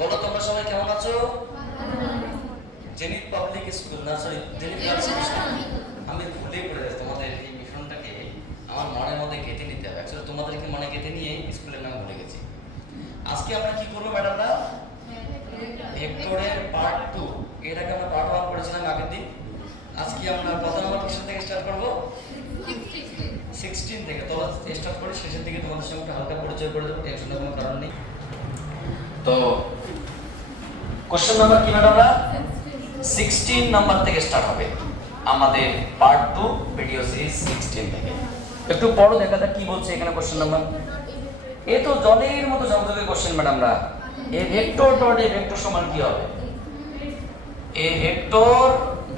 বলো তোমরা সবাই কেমন আছো? জেনিথ পাবলিক স্কুল না সরি জেনিথ গার্লস স্কুল। আমি ভুলেই পড়ে যাচ্ছি তোমাদের এই মিশনটাকে আমার মনের মধ্যে গেঁথে নিতে হবে। অ্যাকচুয়ালি তোমাদেরকে মনে গেঁথে নিয়ে স্কুলের নাম ভুলে গেছি। আজকে আমরা কি করবো ম্যাডামরা? ভেক্টরের পার্ট 2। এর আগে আমরা পার্ট 1 পড়েছিলাম আগের দিন। আজকে আমরা কত নম্বর কোশ্চেন থেকে স্টার্ট করব? 16 থেকে। তো স্টার্ট করে শেষের দিকে তোমাদের সঙ্গে হালকা পরিচয় করে দেবো, টেনশনের কোনো কারণ নেই। তো কোশ্চেন নাম্বার কি ম্যাডামরা? 16 নাম্বার থেকে স্টার্ট হবে আমাদের পার্ট 2 ভিডিও সিরিজ 16 থেকে। একটু পড়ো দেখা যাক কি বলছে এখানে কোশ্চেন নাম্বার। এ তো জলের মতো ঝকঝকে কোশ্চেন ম্যাডামরা। A vector dot A vector সমান কি হবে? A vector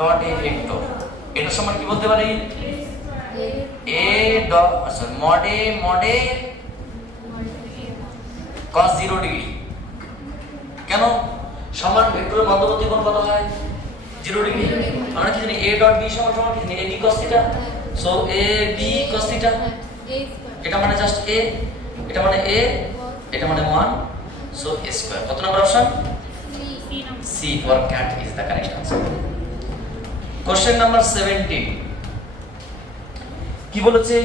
dot A vector এটা সমান কি বলতে পারি? A dot sorry mod A cos 0 degree. কেন? সমান ভেক্টরের মধ্যবর্তী কোণ কত হয়? 0 ডিগ্রি। আমরা কি জানি a ডট b সমান সমান কি জানি? ab cos theta. So ab cos theta এটা মানে জাস্ট a, এটা মানে a, এটা মানে 1, সো a স্কয়ার। কত number option? C for cat is the correct answer. Question number 17 কি বলেছে?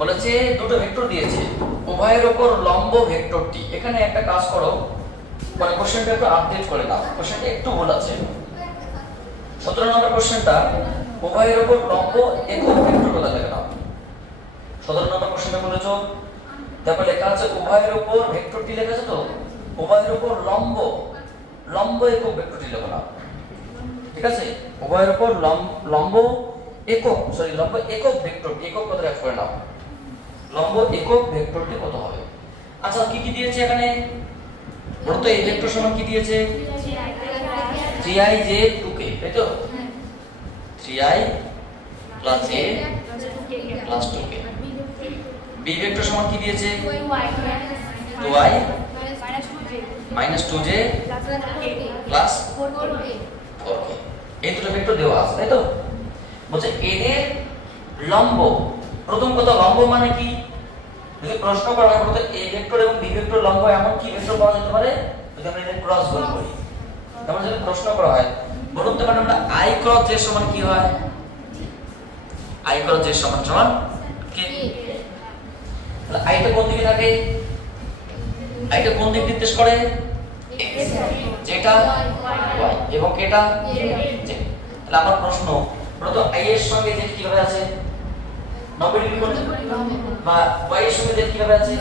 বলেছে দুটো ভেক্টর দিয়েছে, উভয়ের উপর লম্ব ভেক্টরটি। এখানে একটা কাজ করো, মানে কোশ্চেনটা একটু আপডেট করে দাও, কোশ্চেনটা একটু ভুল আছে। 17 নম্বর কোশ্চেনটা উভয়ের উপর লম্ব একক ভেক্টর বলা লাগে না। 17 নম্বর কোশ্চেনটা বলেছো, তারপর লেখা আছে উভয়ের উপর ভেক্টরটি লেখা আছে, তো উভয়ের উপর লম্ব একক ভেক্টরটি লেখো না, ঠিক আছে? উভয়ের উপর লম্ব একক ভেক্টরটি, একক কত রাখ করে নাও, লম্ব একক ভেক্টরটি কত হবে? আচ্ছা কি কি দিয়েছে এখানে বলো তো? এই ভেক্টর সমান কি দিয়েছে? 3i j 2k, তাই তো? 3i plus j plus 2k। b vector সমান কি দিয়েছে? 2i minus 2j plus 4k। এই দুটো ভেক্টর দেওয়া আছে, তাই তো? বলছে এদের লম্ব, প্রথম কথা লম্ব মানে কি? যদি প্রশ্ন করা হয় বলতে a ভেক্টর এবং b ভেক্টর লম্ব এমন কি ভেক্টর পাওয়া যেতে পারে যদি আমরা এদের ক্রস গুণ করি? তাহলে যদি প্রশ্ন করা হয় বলুন তো আমরা i ক্রস j সমান কি হয়? i ক্রস j সমান k। তাহলে i টা কোন দিকে থাকে? i টা কোন দিক নির্দেশ করে? x, যেটা y এবং k টা z। তাহলে আমার প্রশ্ন বলতো i এর সঙ্গে z কিভাবে আছে? 90 ডিগ্রি কোণে। বা y এর সঙ্গে z কিভাবে আছে?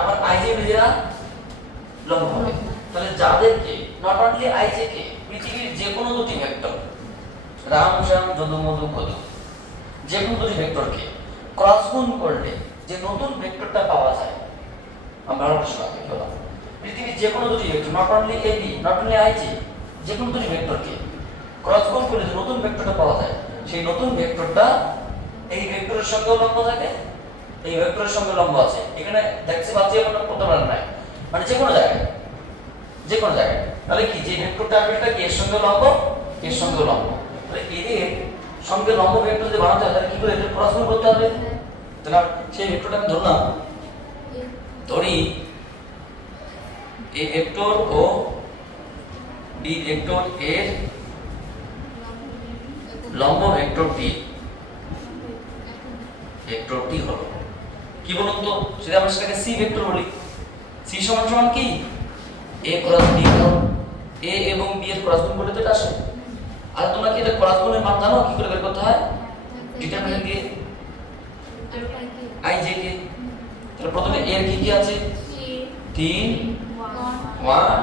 আমার i j নিজেরা লম্ব হবে। তাহলে যাদেরকে নট অনলি i j কে পৃথিবীর যে কোনো দুটি ভেক্টর রাম শ্যাম যদু মধু কদু যে কোনো দুটি ভেক্টরকে ক্রস গুণ করলে যে নতুন ভেক্টরটা পাওয়া যায়, আমরা প্রশ্ন আগে বললাম পৃথিবীর যে কোনো দুটি vector not only ab not only i j যে কোনো দুটি ভেক্টরকে ক্রস গুণ করলে যে নতুন ভেক্টরটা পাওয়া যায়, সেই নতুন ভেক্টরটা এই ভেক্টরের সঙ্গে লম্ব থাকে, এই ভেক্টরের সঙ্গে লম্ব আছে। এখানে দেখতে পাচ্ছি আমরা করতে পারেন না, মানে যে কোনো জায়গায় তাহলে কি যে ভেক্টরটা আসবে এটা কি এর সঙ্গে লম্ব, এর সঙ্গে লম্ব। তাহলে এদের সঙ্গে লম্ব ভেক্টর যদি বানাতে হয় তাহলে কি করে এদের ক্রস গুণ করতে হবে? তাহলে সেই ভেক্টরটা আমি ধরি a ভেক্টর ও b ভেক্টর এর লম্ব ভেক্টরটি হলো কি বলুন তো? যদি আমরা সেটাকে c ভেক্টর বলি, c সমান সমান কি a ক্রস b, a এবং b এর ক্রস গুণ করলে তো এটা আসে। আর তোমরা কি এটা ক্রস গুণের মান জানো কি করে বের করতে হয়? ডিটারমিনেন্ট দিয়ে i j কে। তাহলে প্রথমে a এর কি আছে? 3 1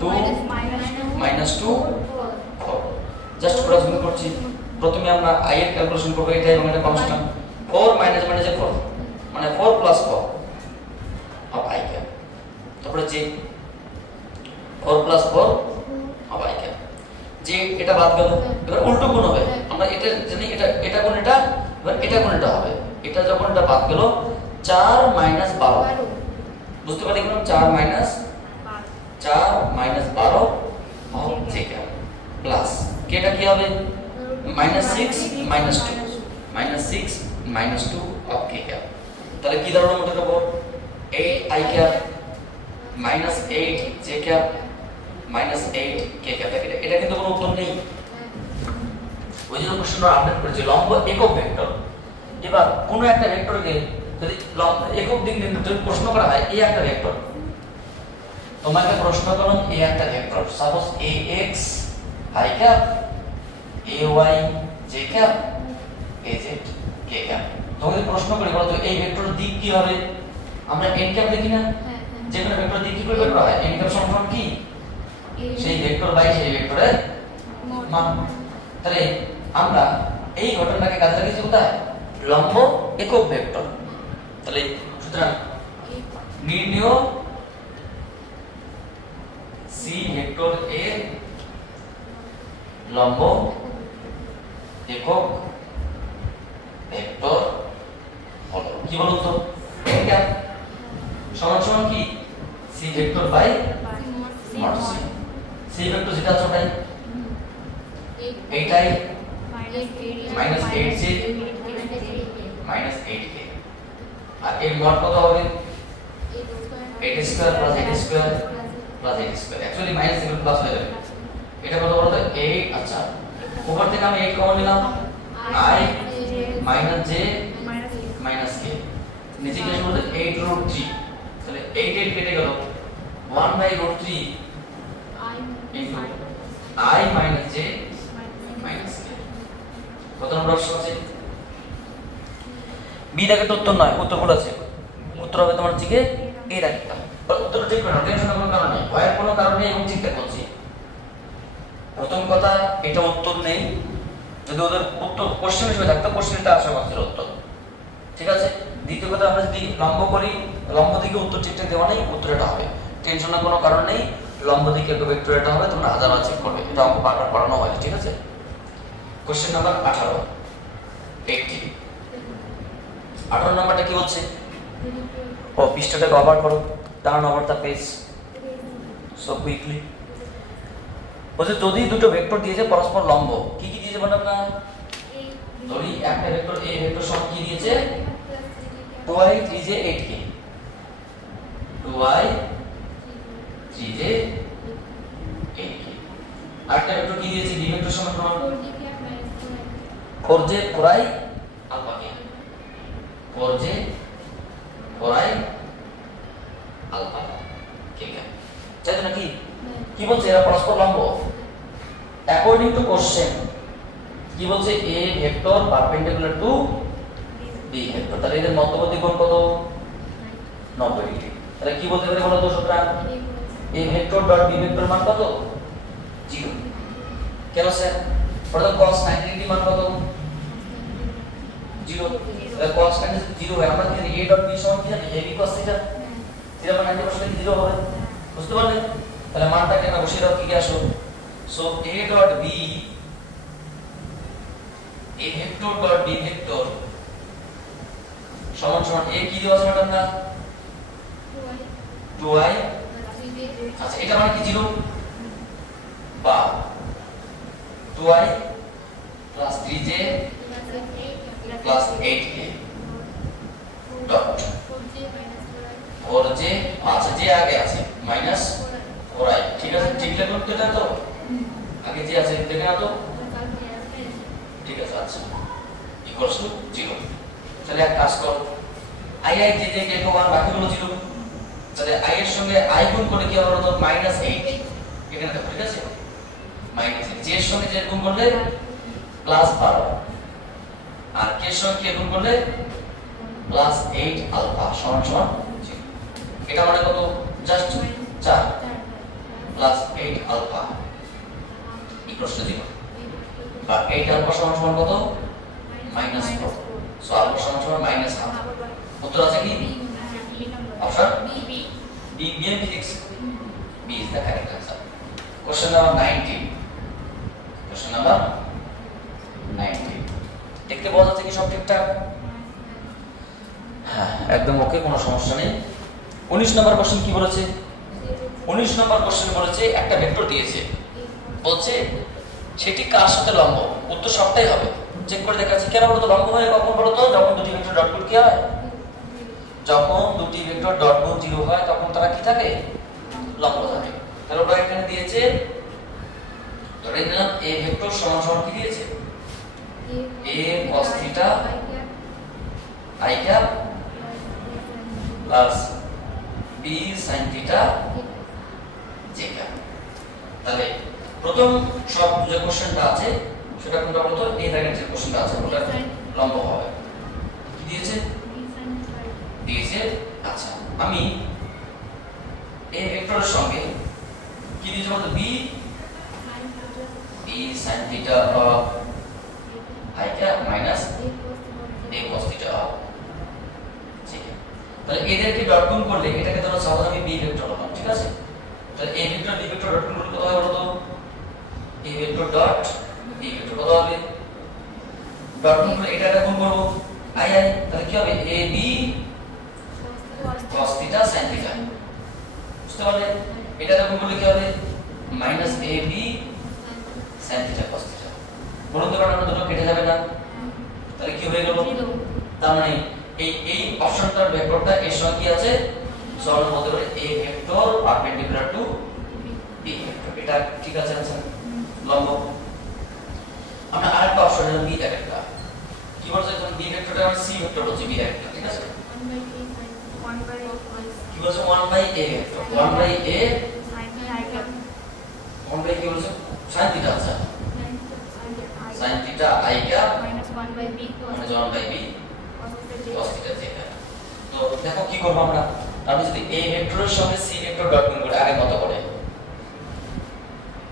2 minus 2 4। জাস্ট ক্রস গুণ করছি। প্রথমে আমরা i এর ক্যালকুলেশন করব, এটা এবং এটা কনস্ট্যান্ট। 4 মাইনাস 4 মানে 4 প্লাস 4 অফ i ক্যাপ। তারপরে j 4 plus 4 of i cap. যে এটা বাদ গেল, এবার উল্টো গুণ হবে। আমরা এটা জানি এটা গুণ এটা, এবার এটা গুণ এটা হবে। এটা যখন এটা বাদ গেল 4 মাইনাস 12, বুঝতে পারি কিনা? 4 minus 12 of j cap plus কেটা কি হবে? -6 -2 অফ k ক্যাপ। তাহলে কি দাঁড়ালো মোটের উপর 8 i cap minus 8 j cap minus 8 k cap. এটা কিন্তু কোনো উত্তর নেই, ওই জন্য কোশ্চেনটা আপডেট করেছি লম্ব একক ভেক্টর। এবার কোন একটা ভেক্টরকে যদি একক দিক নির্দেশ প্রশ্ন করা হয়, এই একটা ভেক্টর তোমাকে প্রশ্ন করুন, এই একটা vector suppose ax i cap ay j cap az k cap. তোমাকে প্রশ্ন করি বলো তো এই ভেক্টরের দিক কি হবে? আমরা n ক্যাপ দেখি না, যে কোনো ভেক্টর দিক কি করে বের করা হয়? n ক্যাপ সমান কি সেই ভেক্টর বাই সেই ভেক্টরের মান। তাহলে আমরা এই ঘটনাটাকে কাজে লাগিয়েছি কোথায়? লম্ব একক ভেক্টর। তাহলে সুতরাং নির্ণয় সি ভেক্টর এর লম্ব একক ভেক্টর হলো কি বলুন তো? n ক্যাপ সমান সমান কি C vector by mod C. C vector যেটা আছে ওটাই এইটাই মাইনাস 8j মাইনাস 8k, আর এর মড কত হবে? 8 square plus 8 square plus 8 square. Actually minus এগুলো প্লাস হয়ে যাবে। এটা কত বলতো 8। আচ্ছা উপর থেকে আমি 8 কমন নিলাম, i minus j minus k, নিচে কি আসবে 8√3। তাহলে 8 8 কেটে গেল 1/√3 into i minus j minus k। কত নম্বর অপশন আছে? বি দেখে তো উত্তর নয়, উত্তর ভুল আছে। উত্তর হবে তোমার দিকে এ রাখতাম। উত্তর ঠিক না, টেনশন কোনো কারণ নেই, ভয়ের কোনো কারণ নেই এবং ঠিকঠাক বলছি। প্রথম কথা এটা উত্তর নেই, যদি ওদের উত্তর কোশ্চেন হিসেবে থাকতো কোশ্চেনটা আশা করছিল উত্তর, ঠিক আছে। দ্বিতীয় কথা আমরা যদি লম্ব করি, লম্ব দিকে উত্তর ঠিকঠাক দেওয়া নেই, উত্তর এটা হবে। টেনশনের কোনো কারণ নেই, লম্ব দিকে একটা ভেক্টর এটা হবে, তোমরা হাজার চেক করবে, এটা অঙ্ক বারবার পড়ানো হয়, ঠিক আছে। Question number 18 80। 18 নাম্বারটা কি হচ্ছে? ও পৃষ্ঠাটাকে ওভার করো, turn over the page so quickly. বলছে যদি দুটো ভেক্টর দিয়েছে পরস্পর লম্ব, কি কি দিয়েছে বললাম না? ধরি একটা ভেক্টর a ভেক্টর সমান কি দিয়েছে? 2i 3j 8k, 2i 3j 8k। আরেকটা ভেক্টর কি দিয়েছে? b ভেক্টর সমান 4j 4i alpha k, 4j 4i alpha k। তাই তো নাকি? কি বলছে? এরা পরস্পর লম্ব। অ্যাকর্ডিং টু কোশ্চেন কি বলছে? a vector perpendicular to b vector. তাহলে এদের মধ্যবর্তী কোণ কত? 90 ডিগ্রি। তাহলে কি বলতে পারি বলো তো সুতরাং a vector dot b vector মান কত? 0। কেন স্যার? প্রথম cos 90 ডিগ্রি মান কত? 0। তাহলে cos 90 0 হয়, আমরা জানি a ডট b সমান কি জানি? ab cos থিটা, থিটা মান 90% 0 হবে। বুঝতে পারলে? তাহলে মানটাকে না বসিয়ে দাও, কি কি আসো? So a dot b, a vector dot b vector সমান সমান a কি দেওয়া আছে ম্যাডাম না? 2i। আচ্ছা এটা মানে কি 0 বা 2i plus 3j plus 8k dot 4j, আচ্ছা যে আগে আছে মাইনাস 4i, ঠিক আছে। ঠিক লাগলো তো? এটা তো আগে যে আছে দেখে না তো, ঠিক আছে। আচ্ছা ইকুয়ালস টু 0। তাহলে এক কাজ করো, i i j j কে 1 বাকিগুলো 0। তাহলে i এর সঙ্গে i গুণ করে কি হবে বলতো? -8 এখানে দেখো, ঠিক আছে। -8 j এর সঙ্গে j গুণ করলে +12, আর k এর সঙ্গে k গুণ করলে +8 আলফা সমান সমান 0। এটা মানে কত? জাস্ট 4 +8 আলফা ইকুয়ালস টু 0, বা 8 আলফা সমান সমান কত? -4। সো আলফা সমান সমান -1/2। উত্তর আছে কি? Option B, BM physics. B is the correct answer. Question number 19. Question number 19. দেখতে পাওয়া যাচ্ছে কি সব ঠিকঠাক? হ্যাঁ একদম ওকে, কোনো সমস্যা নেই। 19 নম্বর কোশ্চেন কি বলেছে? 19 নম্বর কোশ্চেন বলেছে একটা ভেক্টর দিয়েছে, বলছে সেটি কার সাথে লম্ব? উত্তর সবটাই হবে, চেক করে দেখাচ্ছি। কেন বলতো লম্ব হয় কখন বলতো? যখন দুটি ভেক্টর ডট প্রোডাক্ট কি হয়? যখন দুটি ভেক্টর ডট গুণ 0 হয় তখন তারা কি থাকে লম্ব থাকে তাহলে ওরা এখানে দিয়েছে ধরে নিলাম a ভেক্টর সমান সমান কি দিয়েছে a cos theta i cap plus b sin theta j cap তাহলে প্রথম সব যে কোশ্চেনটা আছে সেটা কোনটা বলতো এই লাইনের যে কোশ্চেনটা আছে ওটা লম্ব হবে কি দিয়েছে দিয়েছে আচ্ছা আমি এই ভেক্টরের সঙ্গে কি দিয়েছে বলতো b sin theta of i cap minus a cos theta of j cap তাহলে এদেরকে ডট গুণ করলে এটাকে ধরো সাধারণত আমি b ভেক্টর বললাম ঠিক আছে তাহলে a vector b vector dot গুণ করলে কত হবে বলতো a vector dot b vector কত হবে ডট গুণ করলে এটা গুণ করব i তাহলে কি হবে a b cos theta sin theta বুঝতে পারলে এটা গুণ করলে কি হবে minus a b sin theta cos theta বলুন তো কারণ দুটো কেটে যাবে না তাহলে কি হয়ে গেল তার মানে এই অপশনটার ভেক্টরটা এর সঙ্গে কি আছে সরল বলতে পারে a vector perpendicular to b vector এটা ঠিক আছে আচ্ছা লম্ব আমরা আরেকটা অপশন নিলাম b একটা কি বলছে এখন b ভেক্টরটা আমরা c ভেক্টর বলছি b একটা ঠিক আছে 1 by কি বলছে 1 by a vector 1 by a sin by কি বলছে sin theta আচ্ছা sin theta i cap minus 1 by b cos theta j cap তো দেখো কি করব আমরা আমি যদি a ভেক্টরের সঙ্গে c ভেক্টর ডট গুণ করি আগের মতো করে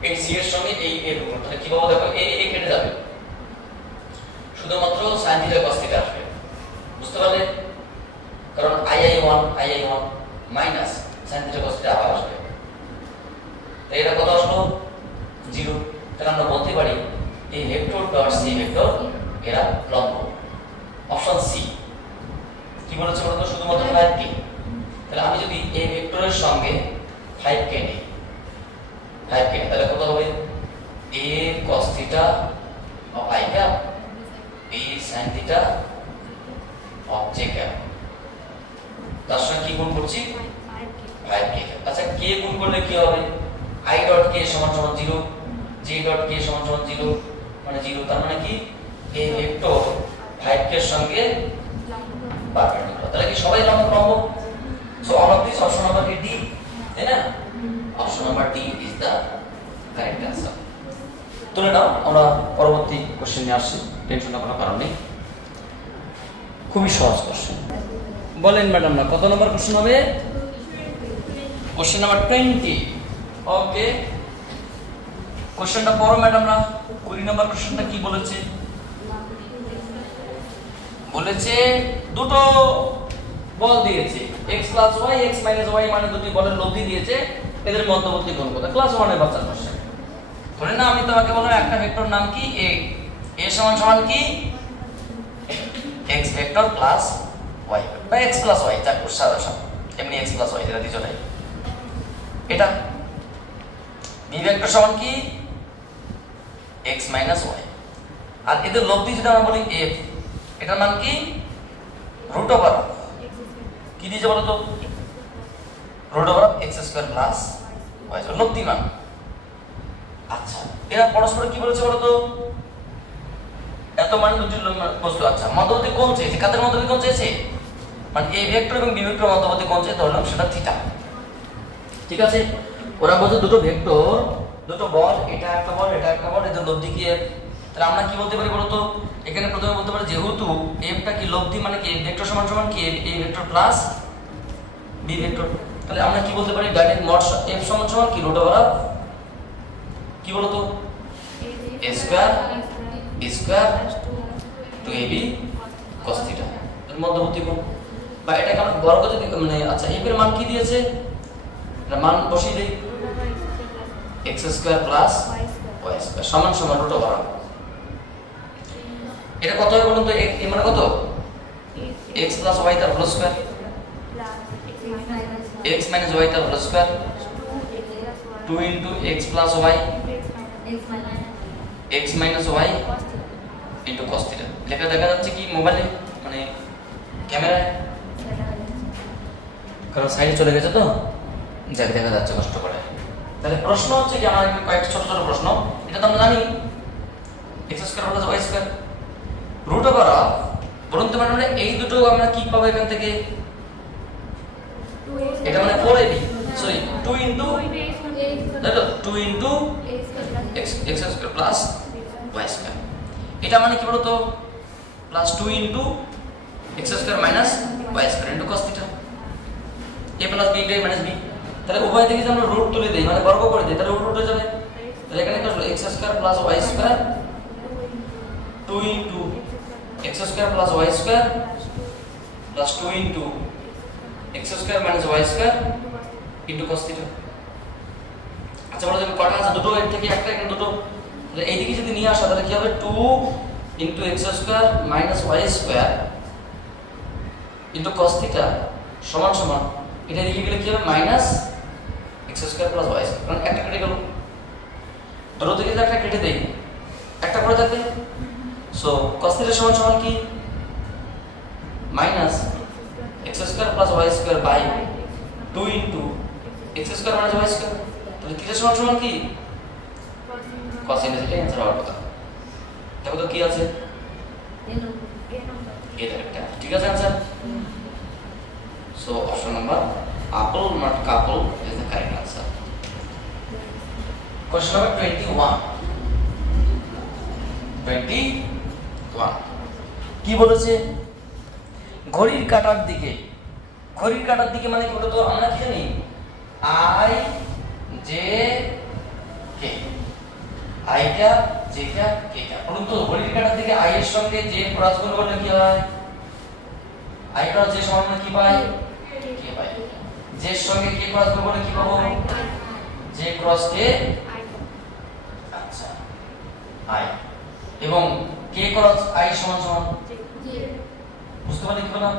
এই c এর সঙ্গে এই a গুণ তাহলে কি পাবো দেখো a কেটে যাবে শুধুমাত্র sin theta cos theta আসবে বুঝতে পারলে কারণ i1 minus sin theta cos theta আবার আসবে তাই এটা কত আসলো 0 তাহলে আমরা বলতে পারি এই ভেক্টর ডট সি ভেক্টর এরা লম্ব অপশন সি কি বলেছে বলতো শুধুমাত্র 5k তাহলে আমি যদি এই ভেক্টরের সঙ্গে 5k নিই 5k তাহলে কত হবে a cos theta of i cap b sin theta of j cap তার সঙ্গে কি গুণ করছি 5k আচ্ছা k গুণ করলে কি হবে i dot k সমান সমান 0 j dot k সমান সমান 0 মানে 0 তার মানে কি এই ভেক্টর 5k এর সঙ্গে পারপেন্ডিকুলার তাহলে কি সবাই লম্ব so all of this option number D তাই না option number D is the correct answer তুলে নাও আমরা পরবর্তী কোশ্চেন নিয়ে আসছি টেনশনের কোনো কারণ নেই খুবই সহজ কোশ্চেন বলেন ম্যাডাম না কত নম্বর কোশ্চেন হবে কোশ্চেন নাম্বার 20 ওকে কোশ্চেনটা পড়ো ম্যাডাম না 20 নম্বর কোশ্চেনটা কি বলেছে বলেছে দুটো বল দিয়েছে x + y x - y মানে দুটি বলের লব্ধি দিয়েছে এদের মধ্যবর্তী কোণ কত ক্লাস 1 এর বাচ্চার কোশ্চেন ধরে না আমি তোমাকে বললাম একটা ভেক্টর নাম কি a সমান সমান কি x ভেক্টর প্লাস y বা x + y যা কোশ্চেন এমনি x + y যেটা দিছো নাই এটা b ভেক্টর সমান কি x - y আর এদের লব্ধি যদি আমরা বলি f এটার মান কি রুট ওভার কি দিয়েছে বলো তো root over x² plus y লব্ধি মান আচ্ছা এরা পরস্পর কি বলেছে বলো তো এত মান দুটি বস্তু আচ্ছা মধ্যবর্তী কোণ চেয়েছে কাদের মধ্যবর্তী কোণ চেয়েছে মানে a ভেক্টর এবং b ভেক্টর মধ্যবর্তী কোণ চেয়ে ধরলাম সেটা থিটা ঠিক আছে ওরা বলছে দুটো ভেক্টর দুটো বল এটা একটা বল এটা একটা বল এদের লব্ধি কি তাহলে আমরা কি বলতে পারি বলো তো এখানে প্রথমে বলতে পারি যেহেতু f কি লব্ধি মানে কি ভেক্টর সমান সমান কি a vector plus b vector তাহলে আমরা কি বলতে পারি ডাইরেক্ট মড f সমান সমান কি রুট ওভার কি বলো তো a square b square 2ab cos theta এর মধ্যবর্তী কোণ বা এটাকে আমরা বর্গ যদি মানে আচ্ছা f এর মান কি দিয়েছে এর মান বসিয়ে দেই x² প্লাস y² সমান সমান রুট ওভার এটা কত হবে বলুন তো এ মানে কত x প্লাস y তার whole square x minus y তার whole square 2 into x plus y x minus y into cos theta লেখা দেখা যাচ্ছে কি মোবাইলে মানে ক্যামেরায় কারণ সাইডে চলে গেছে তো, যাকে দেখা যাচ্ছে কষ্ট করে। তাহলে প্রশ্ন হচ্ছে কি, আমার কয়েকটা ছোট ছোট প্রশ্ন, এটা তো আমরা জানি X square plus Y square root over of, বলুন তো মানে এই দুটো আমরা কি পাবো এখান থেকে, এটা মানে 4ab সরি 2 ইনটু দেখো 2 into x square plus y square, এটা মানে কি বলতো plus 2 into x square minus y square into cos theta a plus b minus b। তাহলে উভয় দিকে যদি আমরা রুট তুলে দেই মানে বর্গ করে দেই, তাহলে রুট হয়ে যাবে। তাহলে এখানে কি আসলো x square plus y square 2 into x square plus y square plus 2 into x square minus y square into cos theta. আচ্ছা বলো যদি কটা আছে, দুটো এর থেকে একটা, এখানে দুটো, তাহলে এইদিকে যদি নিয়ে আসা তাহলে কি হবে 2 into x square minus y square into cos theta সমান সমান এটা লিখে গেলে কি হবে minus x square plus y square, কারণ একটা কেটে গেল, দুটো থেকে একটা কেটে দেই একটা পড়ে থাকবে। সো cos থিটা সমান সমান কি minus x square plus y square by 2 into x square minus y square. তাহলে থিটা সমান সমান কি cos ইনভার্স থিটা, आंसर হওয়ার কথা। দেখো তো কি আছে এটা একটা, ঠিক আছে answer. So option number apple not couple is the correct answer. Question number 21 কি বলেছে, ঘড়ির কাঁটার দিকে, ঘড়ির কাঁটার দিকে মানে কি বলতো আমরা কি জানি i j k, i cap j cap k cap, বলুন তো ঘড়ির কাঁটার দিকে i এর সঙ্গে j ক্রস গুণ করলে কি হয়, i ক্রস j সমান কি পাই k পাই, j এর সঙ্গে k ক্রস গুণ করলে কি পাবো j ক্রস k, আচ্ছা i এবং k ক্রস i সমান সমান বুঝতে পারলে কি বললাম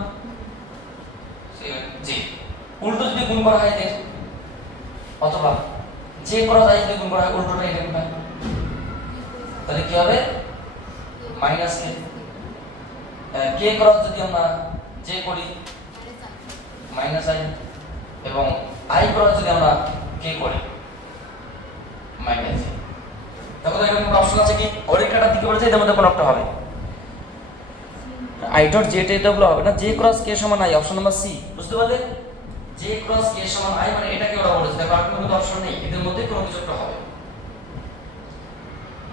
j, উল্টো যদি গুণ করা হয় এদের অথবা j ক্রস i যদি গুণ করা হয় উল্টোটা এখানে পাই, তাহলে কি হবে মাইনাস k ক্রস যদি আমরা j করি মাইনাস i এবং i ক্রস যদি আমরা k করি মাইনাস j। দেখো তো এখানে অপশন আছে কি, ঘড়ির কাঁটার দিকে বলেছে এর মধ্যে কোন একটা হবে, i ডট j তে ডবল হবে না, j ক্রস k সমান i, অপশন নাম্বার সি। বুঝতে পারলে j ক্রস k সমান i মানে এটাকে ওরা বলেছে, দেখো আর কোনো অপশন নেই, এদের মধ্যে কোনো কিছু একটা হবে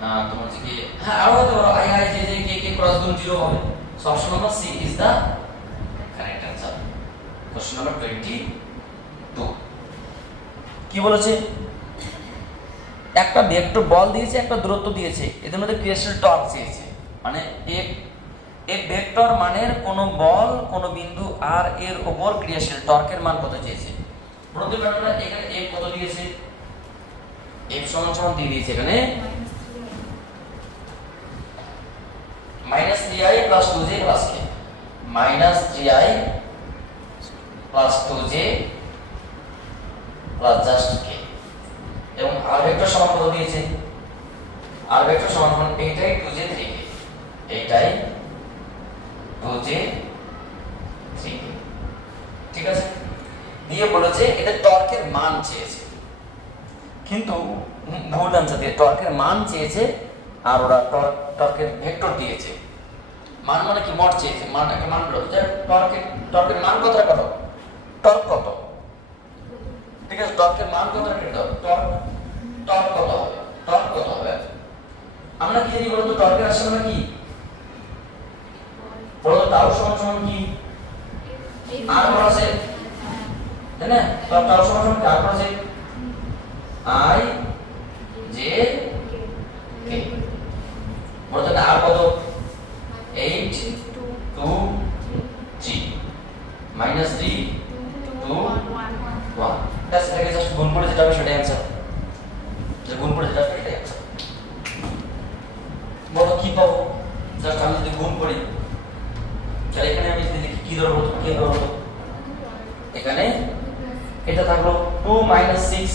না, তোমার কি হ্যাঁ আরো হতে পারে i j j k k cross গুণ 0 হবে। So option number C is the correct answer. Question number 22 কি বলেছে, একটা ভেক্টর বল দিয়েছে, একটা দূরত্ব দিয়েছে, এদের মধ্যে ক্রিয়াশীল টর্ক চেয়েছে, মানে এক ভেক্টর মানের কোন বল কোন বিন্দু r এর উপর ক্রিয়াশীল টর্কের মান কত চেয়েছে। প্রথম ব্যাপারটা এখানে f কত দিয়েছে, f সমান সমান দিয়ে দিয়েছে এখানে -3i + 2j + k, -3i + 2j + just k, এবং r ভেক্টর সমান কত দিয়েছে, r ভেক্টর সমান সমান এইটাই 2j 3k, এইটাই 2j 3k, ঠিক আছে। দিয়ে বলেছে এদের টর্কের মান চেয়েছে, কিন্তু ভুল आंसर দিয়ে টর্কের মান চেয়েছে আর ওরা টর্কের ভেক্টর দিয়েছে, মান মানে কি মড চেয়েছে, মান একটা মান বলো যে টর্কের মান কতটা কত, টর্ক কত, ঠিক আছে টর্কের মান কতটা কেটে দাও, টর্ক কত হবে, টর্ক কত হবে, আমরা কি জানি বলতো টর্কের আসলে আমরা কি বলতো টাউ সমান সমান কি r ক্রস a, তাই না, টাউ সমান সমান r cross a i j k, বলতো না r কত 8 2 3 -3 2 1, that's এটাকে জাস্ট গুণ করে যেটা হবে সেটাই आंसर, যে গুণ করে যেটা এটাই आंसर। বলো কি পাবো, জাস্ট আমি যদি গুণ করি তাহলে এখানে আমি যদি লিখি কি ধরবো, কি ধরবো, এখানে এটা থাকলো 2 - 6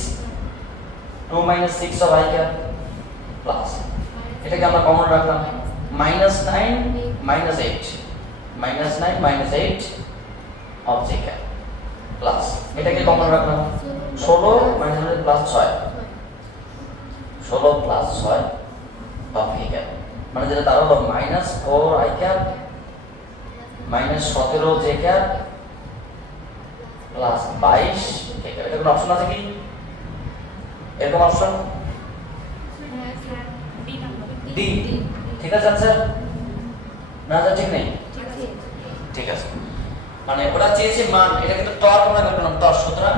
of i cap প্লাস এটাকে আমরা কমন রাখলাম -9 - 8 -9 - 8 of j cap প্লাস এটাকে কমন রাখলাম 16 মাইনাস 100 প্লাস 6 16 প্লাস 6 বাম হয়ে গেল মানে যেটা দাঁড়ালো minus 4 I cap minus 17 J cap plus 22 K cap. এটা কোনো অপশন আছে কি এরকম অপশন ডি ঠিক আছে স্যার না স্যার ঠিক নেই ঠিক আছে মানে ওরা চেয়েছে মান এটা কিন্তু টর্ক আমরা বের করলাম টর্ক সুতরাং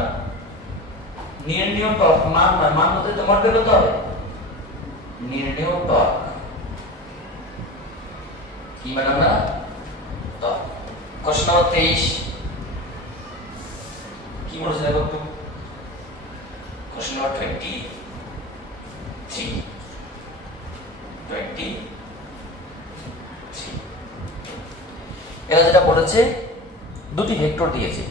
নির্ণয় টর্ক মান মান হতে তোমার বের করতে হবে নির্ণয় টর্ক কি মানে আমরা টর্ক কোশ্চেন নাম্বার 23 কি বলছে দেখো একটু কোশ্চেন নাম্বার 23 এরা যেটা বলেছে দুটি ভেক্টর দিয়েছে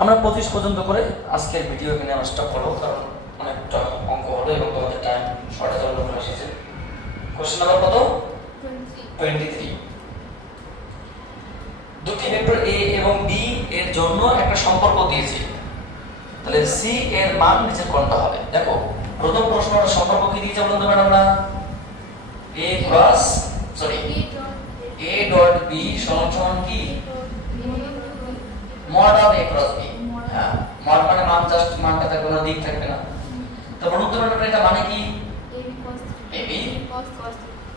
আমরা 25 পর্যন্ত করে আজকের ভিডিও এখানে আমরা স্টপ করব কারণ অনেকটা অঙ্ক হলো এবং তোমাদের টাইম শর্টেজ হলো বলে এসেছে কোশ্চেন নাম্বার কত 23 দুটি ভেক্টর a এবং b এর জন্য একটা সম্পর্ক দিয়েছে তাহলে c এর মান নিচে কোনটা হবে দেখো প্রথম প্রশ্নটা সম্পর্ক কি দিয়েছে বলুন তো ম্যাডামরা a cross sorry a dot b সমান কি mod of a cross b হ্যাঁ মড মানে মান জাস্ট মানটা তার কোনো দিক থাকবে না তো বলুন তো ম্যাডাম এটা মানে কি ab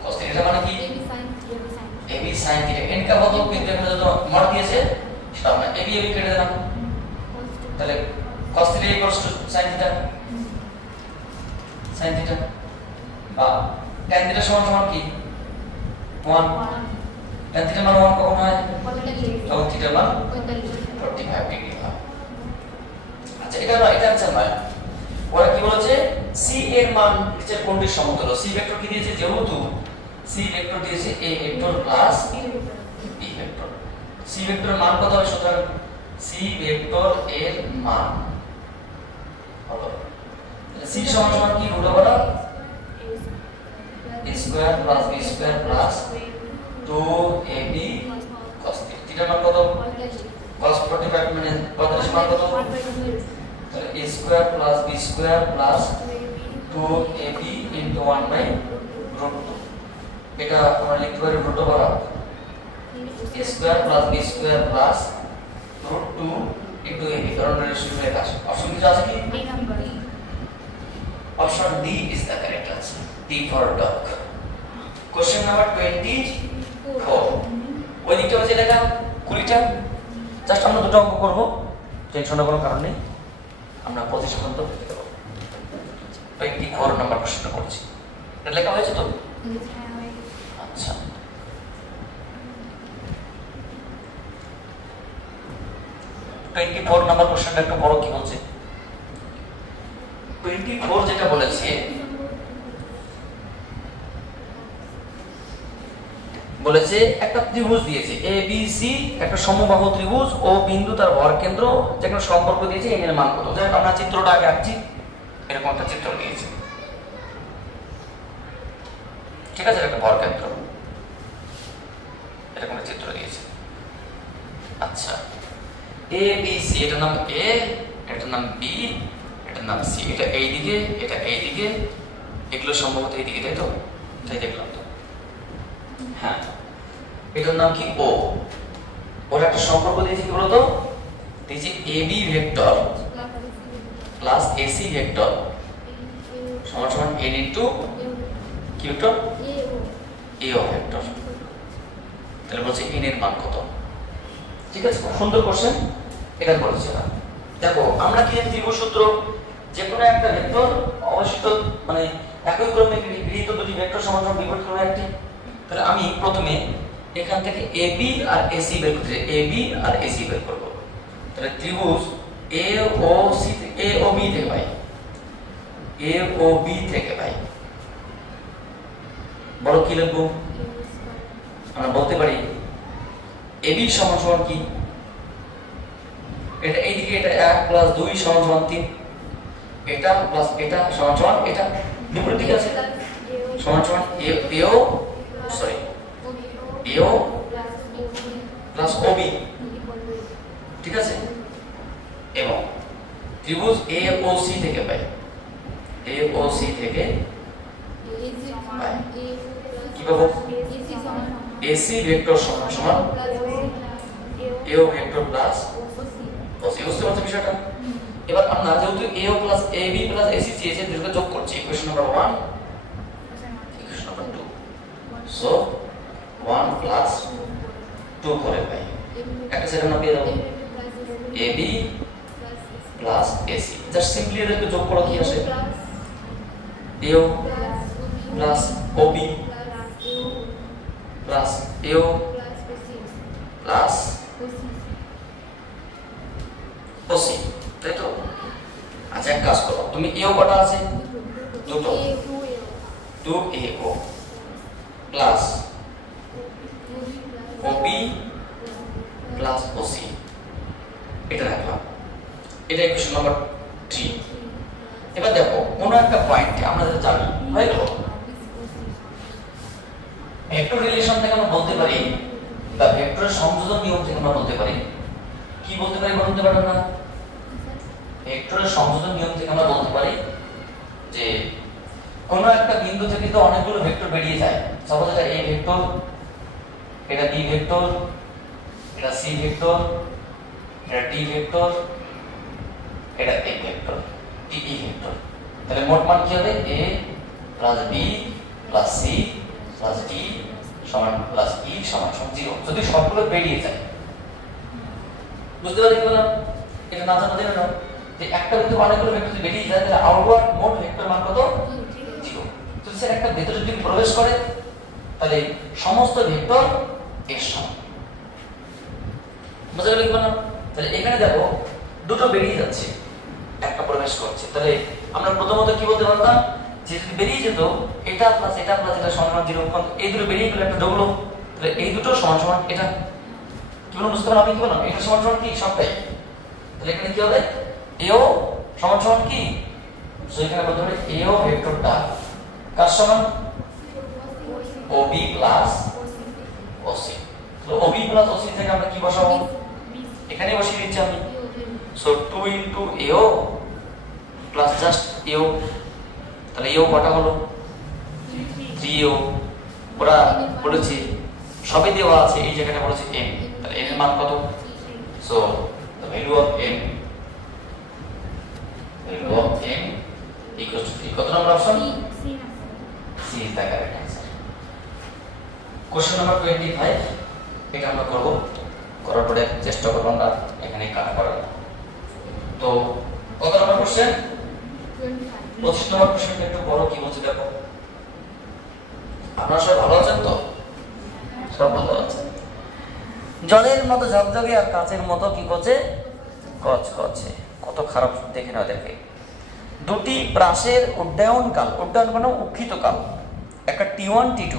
cos θ এটা মানে কি ab sin θ n का কত কিন্তু এখানে যত মড দিয়েছে সেটা আমরা ab কেটে দিলাম তাহলে cos θ sin θ sin θ বা tan θ সমান কি 1 tan θ মান 1 কখন হয় যখন θ মান 45 ডিগ্রি হয় আচ্ছা এটা आंसर নয় ওরা কি বলেছে c এর মান নিচের কোনটি সমতুল্য c ভেক্টর কি দিয়েছে যেহেতু c ভেক্টর দিয়েছে a vector plus b vector c ভেক্টরের মান কত হবে সুতরাং c ভেক্টর এর মান কত c সমান কি root over a square plus b square plus 2ab cos θ এর মান কত cos 45 মানে 45 মান কত তাহলে a square plus b square plus 2ab into 1 by √2 এটা আমরা লিখতে পারি √ over a square plus b square plus √2 into ab কারণ রেশিও এর কাছে অপশন কি আছে কি option D is the correct answer D for dog question number 24 ওই দিকটা হচ্ছে লেখা 20টা জাস্ট আমরা দুটো অঙ্ক করব টেনশনের কোনো কারণ নেই আমরা 25 পর্যন্ত দেখে দেব 24 নাম্বার প্রশ্নটা করছি এটা লেখা হয়েছে তো আচ্ছা নাম্বার প্রশ্নটা একটু বড় কি বলছে 24 যেটা বলেছে বলেছে একটা ত্রিভুজ দিয়েছে এ বি সি একটা সমবাহু ত্রিভুজ ও বিন্দু তার ভর কেন্দ্র যেখানে সম্পর্ক দিয়েছে n এর মান কত যাই আমরা চিত্রটা আগে আঁকছি এরকম একটা চিত্র দিয়েছে ঠিক আছে একটা ভর কেন্দ্র এরকম একটা চিত্র দিয়েছে আচ্ছা এ বি সি এটার নাম এ এটার নাম বি এটার নাম সি এটা এইদিকে এটা এইদিকে এগুলো সম্ভবত এইদিকে তাই তো তাই দেখলাম তো হ্যাঁ এটার নাম কি ও ওর একটা সম্পর্ক দিয়েছে কি বলতো দিয়েছে ab vector plus ac vector সমান সমান n ইনটু কি ভেক্টর ao ভেক্টর তাহলে বলছে n এর মান কত ঠিক আছে খুব সুন্দর কোশ্চেন এটা বলেছে না দেখো আমরা কি জানি ত্রিভুজ সূত্র যে কোনো একটা ভেক্টর অবশিষ্ট মানে একই ক্রমে গৃহীত দুটি ভেক্টর সমান সমান বিপরীত ক্রমে একটি তাহলে আমি প্রথমে এখান থেকে AB আর AC বের করতে চাই AB আর AC বের করব তাহলে ত্রিভুজ AOC AOB থেকে ভাই AOB থেকে ভাই বড় কি লিখব আমরা বলতে পারি AB সমান সমান কি এটা এইদিকে এটা 1 প্লাস 2 সমান সমান 3 এটা প্লাস এটা সমান সমান এটা বিপরীত দিকে আছে সমান সমান AO sorry AO plus OB ঠিক আছে এবং ত্রিভুজ AOC থেকে পাই, AOC থেকে পাই কি পাবো? AC ভেক্টর সমান সমান AO ভেক্টর প্লাস OC। বুঝতে পারছো বিষয়টা? এবার আমরা যেহেতু AO plus AB plus AC চেয়েছে, দুটোকে যোগ করছি। Equation number 1, equation number 2, so 1 plus 2 করে পাই। একটা সেট আমরা পেয়ে যাবো AB plus AC। Just simply এটাকে যোগ করো, কি আসে? AO plus OB plus AO plus OC, তাই তো? আচ্ছা, এক কাজ করো, তুমি AO কটা আছে? দুটো, 2AO plus OB plus OC, এটা রাখলাম। এটা ইকুয়েশন নাম্বার 3। এবার দেখো কোন একটা পয়েন্টে আমরা যেটা জানি হয়ে গেল, ভেক্টর রিলেশন থেকে আমরা বলতে পারি, বা ভেক্টরের সংযোজন নিয়ম থেকে আমরা বলতে পারি, কি বলতে পারি বলতে পারো না? ভেক্টরের সংযোজন নিয়ম থেকে আমরা বলতে পারি যে কোন একটা বিন্দু থেকে তো অনেকগুলো ভেক্টর বেরিয়ে যায়। সাপোজ এটা A ভেক্টর, এটা B ভেক্টর, এটা C ভেক্টর, এটা D ভেক্টর, এটা A ভেক্টর, DE ভেক্টর। তাহলে মোট মান কি হবে? A plus B plus C plus D সমান প্লাস E সমান 0, যদি সবগুলো বেরিয়ে যায়। বুঝতে পারি কি বললাম? এটা না জানা দেবে না যে একটা বিন্দু অনেকগুলো ভেক্টর যদি বেরিয়ে যায়, তাহলে আউটওয়ার্ড মোট ভেক্টর মান কত? 0। যদি স্যার একটা ভেক্টর যদি প্রবেশ করে, তাহলে সমস্ত ভেক্টর এর সমান। বুঝতে পারলে কি বললাম? তাহলে এখানে দেখো দুটো বেরিয়ে যাচ্ছে, একটা প্রবেশ করছে। তাহলে আমরা প্রথমত কি বলতে পারতাম যে যদি বেরিয়ে যেত এটা প্লাস এটা প্লাস এটা সমান 0, এই দুটো বেরিয়ে গেলে একটা ডবল, তাহলে এই দুটো সমান সমান এটা। কি বললাম? বুঝতে পারলাম আমি কি বললাম? এটা সমান সমান কি সবটাই। তাহলে এখানে কি হবে? AO সমান সমান কি? সো এখানে বলতে হবে AO ভেক্টরটা কার সমান? OB plus OC। তো OB প্লাস OC থেকে আমরা কি বসাবো? এখানে বসিয়ে দিচ্ছি আমি। So 2 into AO plus just AO। তাহলে AO কটা হলো? 3AO। ওরা বলেছি সবই দেওয়া আছে, এই জায়গাটা বলেছে m, তাহলে m এর মান কত? So the value of m, value of m equal to 3। কত number option? C is the correct answer. Question number 25, এটা আমরা করব, করার পরে চেষ্টা করব আমরা এখানে কাটা করার। তো কত নম্বর কোশ্চেন? 25 নম্বর কোশ্চেনটা একটু বড়, কি বলছে দেখো। আপনারা সবাই ভালো আছেন তো? সব ভালো আছে। জলের মতো ঝকঝকে আর কাচের মতো কি করছে? কচকচে। কত খারাপ দেখে না দেখে। দুটি প্রাসের উড্ডয়নকাল, উড্ডয়ন মানে উৎক্ষিপ্তকাল, একটা T1 T2,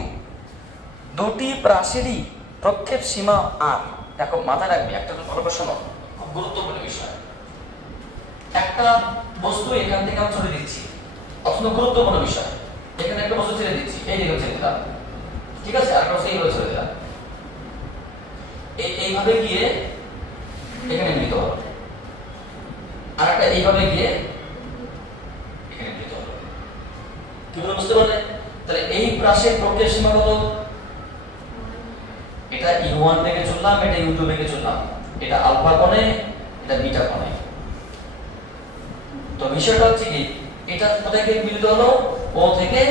দুটি প্রাসেরই প্রক্ষেপ সীমা R। দেখো মাথায় রাখবে, একটা তো ভালো প্রশ্ন, খুব গুরুত্বপূর্ণ বিষয়। একটা বস্তু এখান থেকে আমি ছড়িয়ে দিচ্ছি, অত্যন্ত গুরুত্বপূর্ণ বিষয়। এখানে একটা বস্তু ছেড়ে দিচ্ছি, এই দিকে ছেড়ে দিলাম, ঠিক আছে? আর একটা বস্তু এইভাবে ছেড়ে দিলাম, এইভাবে গিয়ে এখানে মিলিত হলো, আর একটা এইভাবে গিয়ে এখানে মিলিত হলো। কি বলে বুঝতে পারলে? তাহলে এই প্রাসের প্রক্ষেপ সীমা কত? এটা U1 থেকে চললাম, এটা U2 থেকে চললাম, এটা আলফা কোণে, এটা বিটা কোণে। তো বিষয়টা হচ্ছে কি, এটা কোথায় গিয়ে মিলিত হলো? O থেকে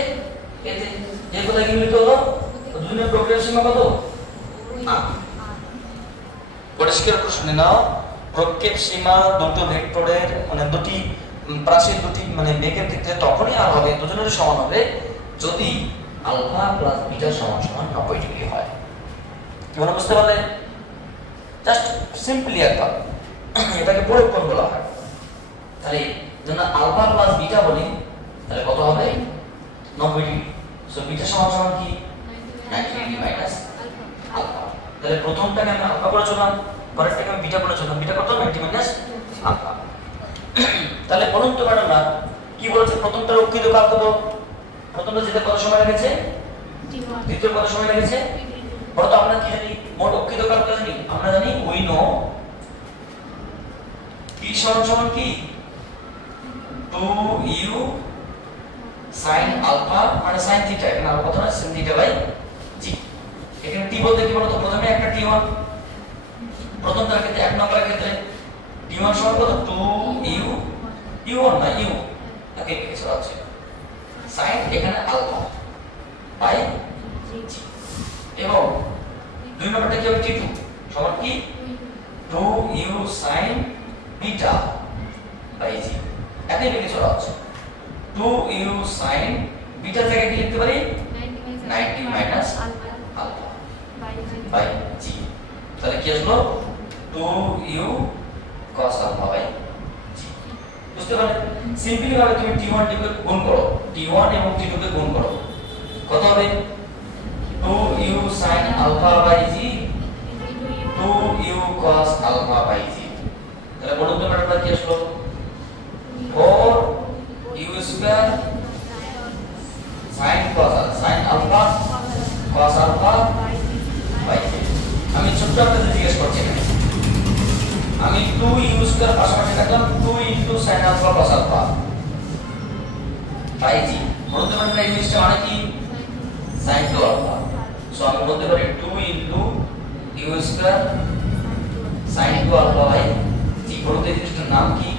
এতে। এই কোথায় গিয়ে মিলিত হলো? দুজনের প্রক্ষেপ সীমা কত? R। পরিষ্কার করে শুনে নাও, প্রক্ষেপ সীমা দুটো ভেক্টরের মানে দুটি প্রাসের দুটি মানে বেগের ক্ষেত্রে তখনই আর হবে, দুজনের সমান হবে যদি আলফা প্লাস বিটা সমান সমান 90 ডিগ্রি হয়। কি মানে বুঝতে পারলে? জাস্ট সিম্পলি একবার এটাকে পরিবর্তন বলা হয়। তাহলে যখন আলফা প্লাস বিটা বলি, তাহলে কত হবে? 90 ডিগ্রি। সো বিটা সমান সমান কি? 90 ডিগ্রি মাইনাস আলফা। তাহলে প্রথমটাকে আমি আলফা করে চললাম, পরেরটাকে আমি বিটা করে চললাম, বিটা কত? 90 মাইনাস আলফা। তাহলে বলুন তো ম্যাডাম না কি বলেছে? প্রথমটার উৎক্ষিপ্তকাল কত? প্রথমটা যেতে কত সময় লেগেছে? দ্বিতীয় কত সময় লেগেছে? বলো তো আমরা কি জানি? মোট উৎক্ষিপ্তকাল কত জানি? আমরা জানি উই নো টি সমান কি 2u sin আলফা মানে sin থিটা, এখানে আলফা তো না sin থিটা বাই জি। এখানে টি বলতে কি বলতো, প্রথমে একটা t1, প্রথমটার ক্ষেত্রে এক নম্বরের ক্ষেত্রে t1 সমান কত 2u u1 না u ওকে কিছু আছে sin এখানে আলফা বাই জি। এবং দুই নম্বরটা কি হবে t2 সমান কি 2u sin বিটা বাই জি। একই কিছু আছে 2u sin বিটা জায়গায় কি লিখতে পারি 90 মাইনাস আলফা বাই জি। তাহলে কি আসলো 2u cos আলফা বাই জি। বুঝতে পারলে সিম্পলি ভাবে তুমি t1 কে গুণ করো, t1 এবং t2 কে গুণ করো, কত হবে 2u sin alpha by G 2u cos alpha by G. তাহলে বড় উত্তরটা কি আসলো 4u square sin alpha cos alpha by G. আমি ছোট্ট একটা জিজ্ঞেস করছি, আমি 2u স্কয়ার পাশাপাশি রাখলাম 2 into sin alpha cos alpha by G. বলতে পারেন এই জিনিসটা মানে কি sin 2 আলফা, সো আমি বলতে পারি 2 into u square sin 2 alpha by G. বলতে এই জিনিসটার নাম কি,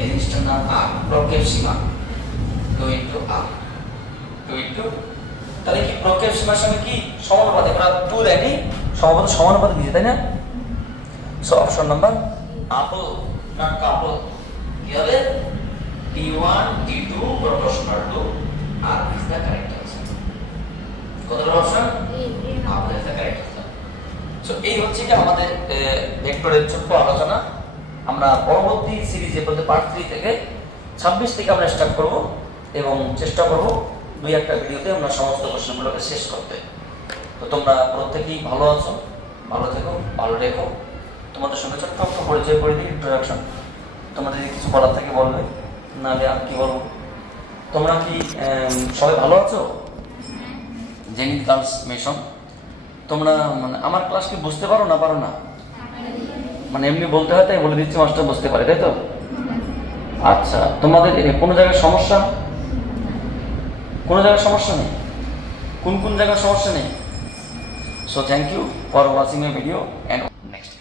এই জিনিসটার নাম r, প্রক্ষেপ সীমা 2 ইনটু r 2 ইনটু, তাহলে কি প্রক্ষেপ সীমার সঙ্গে কি সমানুপাতে, আমরা 2 দেয়নি সমানুপাতে দিয়েছে তাই না। সো অপশন নাম্বার আপল নট কাপল কি হবে t1 t2 proportional to r is the correct answer। কত নম্বর অপশন আপল is the correct answer। So এই হচ্ছে কি আমাদের ভেক্টরের ছোট্ট আলোচনা। আমরা পরবর্তী সিরিজে বলতে পার্ট 3 থেকে 26 থেকে আমরা স্টার্ট করব এবং চেষ্টা করব দুই একটা ভিডিওতে আমরা সমস্ত কোশ্চেনগুলোকে শেষ করতে। তো তোমরা প্রত্যেকেই ভালো আছো, ভালো থেকো, ভালো রেখো। তোমাদের সঙ্গে ছোট্ট একটু পরিচয় করে দিই, ইন্ট্রোডাকশন। তোমাদের যদি কিছু বলার থাকে বলবে, নাহলে আর কি বলবো। তোমরা কি সবাই ভালো আছো? জেনিথ গার্লস মিশন, তোমরা মানে আমার ক্লাস কি বুঝতে পারো না পারো না? মানে এমনি বলতে হয় তাই বলে দিচ্ছি, মাস্টার বুঝতে পারে তাই তো। আচ্ছা, তোমাদের কোনো জায়গায় সমস্যা, কোনো জায়গায় সমস্যা নেই? কোন কোন জায়গায় সমস্যা নেই? So thank you for watching my video and next